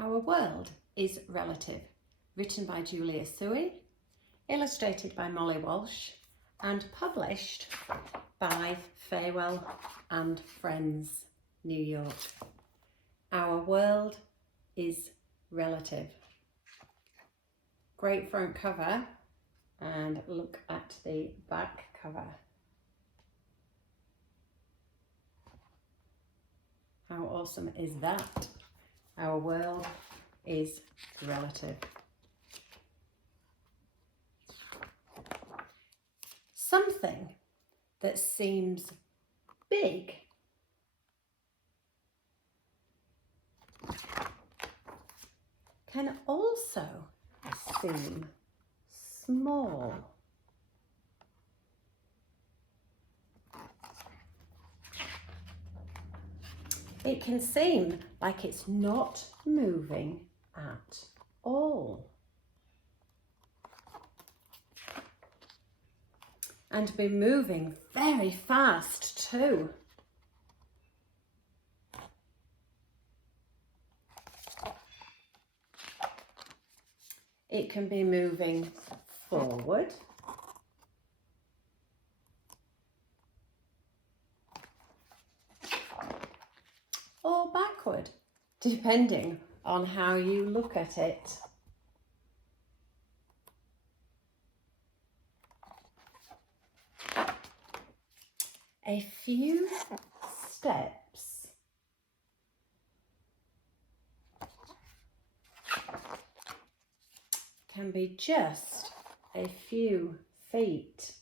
Our World is Relative, written by Julia Sooy, illustrated by Molly Walsh, and published by Feiwel and Friends, New York. Our World is Relative. Great front cover, and look at the back cover. How awesome is that? Our world is relative. Something that seems big can also seem small. It can seem like it's not moving at all. And be moving very fast too. It can be moving forward or backward, depending on how you look at it. A few steps can be just a few feet.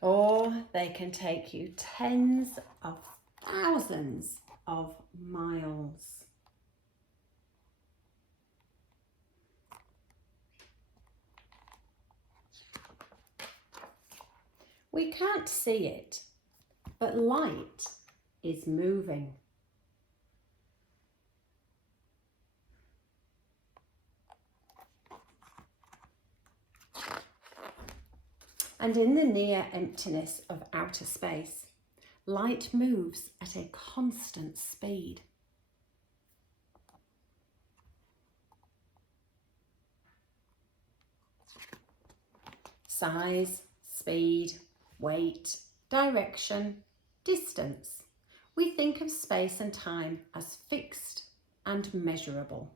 Or they can take you tens of thousands of miles. We can't see it, but light is moving. And in the near emptiness of outer space, light moves at a constant speed. Size, speed, weight, direction, distance. We think of space and time as fixed and measurable.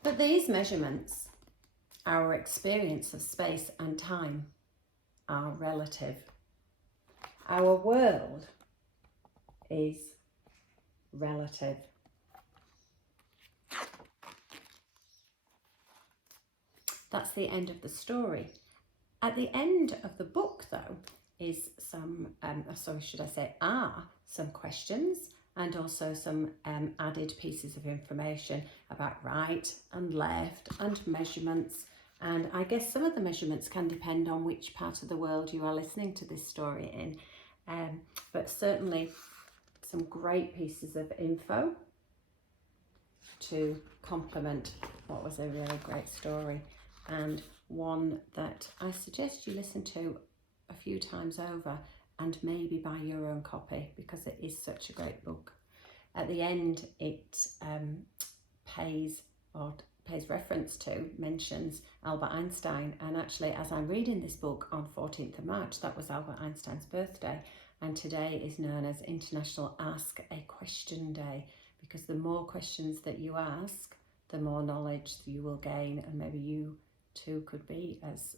But these measurements, our experience of space and time, are relative. Our world is relative. That's the end of the story. At the end of the book, though, is some, some questions and also some added pieces of information about right and left and measurements. And I guess some of the measurements can depend on which part of the world you are listening to this story in. But certainly some great pieces of info to complement what was a really great story, and one that I suggest you listen to a few times over and maybe buy your own copy, because it is such a great book. At the end, it pays reference to, mentions Albert Einstein, and actually as I'm reading this book on 14th of March, that was Albert Einstein's birthday, and today is known as International Ask a Question Day, because the more questions that you ask, the more knowledge you will gain, and maybe you too could be as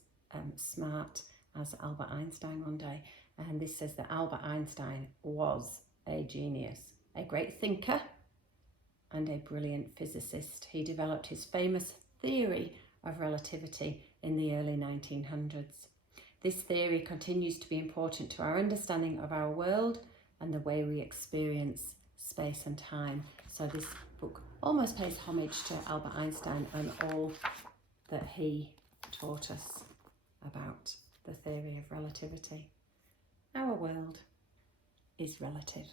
smart as Albert Einstein one day. And this says that Albert Einstein was a genius, a great thinker and a brilliant physicist. He developed his famous theory of relativity in the early 1900s. This theory continues to be important to our understanding of our world and the way we experience space and time. So this book almost pays homage to Albert Einstein and all that he taught us about the theory of relativity. Our world is relative.